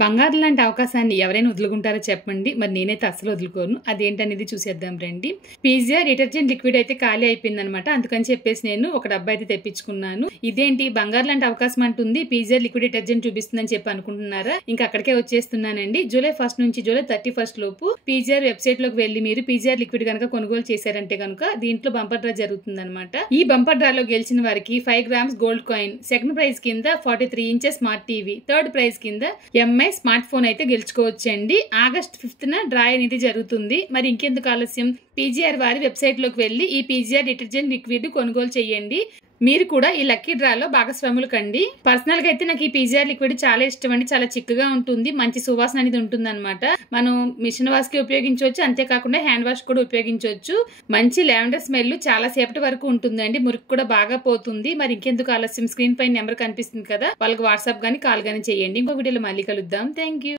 బంగారం లాంటి అవకాశాన్ని ఎవరైనా వదులుకుంటారో చెప్పండి. మరి నేనైతే అస్సలు వదులుకోను. అదేంటనేది చూసేద్దాం రండి. పిజిఆర్ డిటర్జెంట్ లిక్విడ్ అయితే ఖాళీ అయిపోయిందనమాట. అందుకని చెప్పేసి నేను ఒక డబ్బా అయితే తెప్పించుకున్నాను. ఇదేంటి బంగారం లాంటి అవకాశం అంటుంది, పిజిఆర్ లిక్విడ్ డిటర్జెంట్ చూపిస్తుందని చెప్పి అనుకుంటున్నారా? ఇంకా అక్కడికే వచ్చేస్తున్నానండి. జూలై 1 నుంచి జూలై 31 లోపు పిజిఆర్ వెబ్సైట్ లోకి వెళ్లి మీరు పిజిఆర్ లిక్విడ్ కనుక కొనుగోలు చేశారంటే కనుక దీంట్లో బంపర్ డ్రా జరుగుతుంది అనమాట. ఈ బంపర్ డ్రాలో గెలిచిన వారికి 5 grams gold coin, second prize కింద 43 inches smart TV, third prize కింద ఎంఐ స్మార్ట్ ఫోన్ అయితే గెలుచుకోవచ్చండి. ఆగస్ట్ 5న డ్రా అనేది జరుగుతుంది. మరి ఇంకెందుకు ఆలస్యం, పిజిఆర్ వారి వెబ్సైట్ లోకి వెళ్లి ఈ పిజిఆర్ డిటర్జెంట్ లిక్విడ్ కొనుగోలు చేయండి. మీరు కూడా ఈ లక్కీ డ్రాలో భాగస్వాములు కండి. పర్సనల్ గా అయితే నాకు ఈ పిజిఆర్ లిక్విడ్ చాలా ఇష్టం అండి. చాలా చిక్కగా ఉంటుంది, మంచి సువాసన అనేది ఉంటుంది అనమాట. మనం మిషన్ వాష్ కి ఉపయోగించవచ్చు, అంతేకాకుండా హ్యాండ్ వాష్ కూడా ఉపయోగించవచ్చు. మంచి లావెండర్ స్మెల్ చాలా సేపటి వరకు ఉంటుందండి. మురికి కూడా బాగా పోతుంది. మరి ఇంకెందుకు ఆలస్యం, స్క్రీన్ పైన నెంబర్ కనిపిస్తుంది కదా, వాళ్ళకి వాట్సాప్ గానీ కాల్ గానీ చేయండి. ఇంకో వీడియోలో మళ్ళీ కలుద్దాం. Thank you.